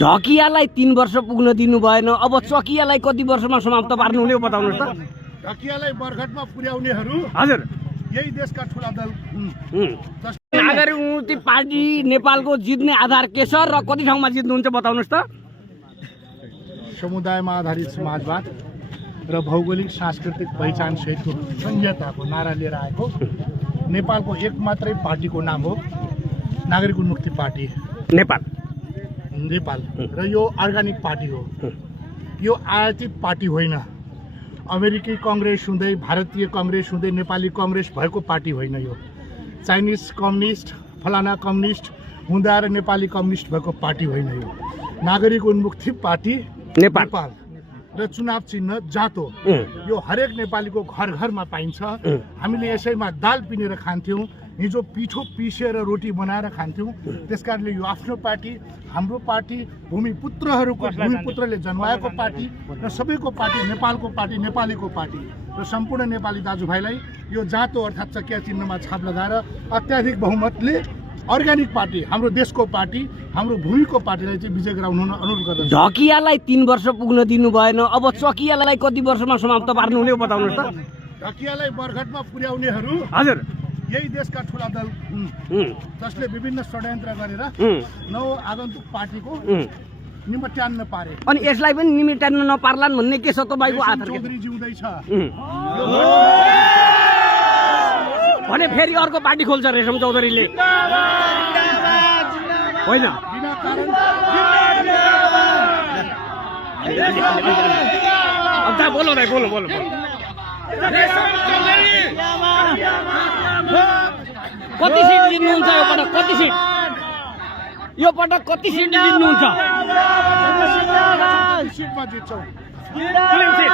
ढकियालाई 3 वर्ष पुग्न दिनु भएन, अब चकियालाई कति वर्षमा समाप्त पार्नुहुने हो बताउनुहोस् त। ढकियालाई बरघटमा पुर्याउनेहरू हजुर यही देशका ठुला दल हुन्। नागरिक उन्मुक्ति पार्टी नेपालको जित्ने आधार के छ र कति ठाउँमा जित्नुहुन्छ बताउनुहोस् त। समुदायमा आधारित समाजवाद र भौगोलिक सांस्कृतिक पहिचान सहितको संहिताको नारा लिएर आएको नेपालको एक मात्रै पार्टीको नाम हो नागरिक उन्मुक्ति पार्टी नेपाल र यो अर्गानिक पार्टी हो। यो आयातित पार्टी होइन। अमेरिकी कांग्रेस हुँदै भारतीय कांग्रेस हुँदै नेपाली कांग्रेस भएको पार्टी होइन। यो चाइनिज कम्युनिस्ट फलाना कम्युनिस्ट हुँदा र नेपाली कम्युनिस्ट भएको पार्टी होइन। यो नागरिक उन्मुक्ति पार्टी नेपाल र चुनाव चिन्ह जातो। यो हरेक नेपालीको घर घरमा पाइन्छ। हामीले यसैमा दाल पिनेर खान्थ्यौँ, हिजो पिठो पिसेर रोटी बनाएर खान्थ्यौँ। त्यसकारणले यो आफ्नो पार्टी, हाम्रो पार्टी, भूमिपुत्रहरूको भूमिपुत्रले जन्माएको पार्टी र सबैको पार्टी, नेपालको पार्टी, नेपालीको पार्टी र सम्पूर्ण नेपाली दाजुभाइलाई यो जातो अर्थात् चकिया चिन्हमा छाप लगाएर अत्याधिक बहुमतले अर्ग्यानिक पार्टी, हाम्रो देशको पार्टी, हाम्रो भूमिको पार्टीलाई चाहिँ विजय गराउनु अनुरोध गर्दछु। ढकियालाई 3 वर्ष पुग्न दिनु भएन, अब चकियालाई कति वर्षमा समाप्त पार्नुहुने हो बताउनुहोस् त। ढकियालाई बरघटमा पुर्याउनेहरू हजुर यही देशका ठुला दल हुन्, जसले विभिन्न षड्यन्त्र गरेर नव आगन्तुक पार्टीको निमट्यान्न पारे। अनि यसलाई पनि निमट्यान्न नपार्लान् भन्ने के छ तपाईँको आधार? चौधरी जिउँदैछ भने फेरि अर्को पार्टी खोल्छ रेशम चौधरीले, होइन? बिना कारण बोलो भाइ, बोलो। कति सिट जित्नुहुन्छ यो पटक? कति सिट यो पटक कति सिट जित्नुहुन्छ? सिटमा जित्छौँ। कुनै सिट?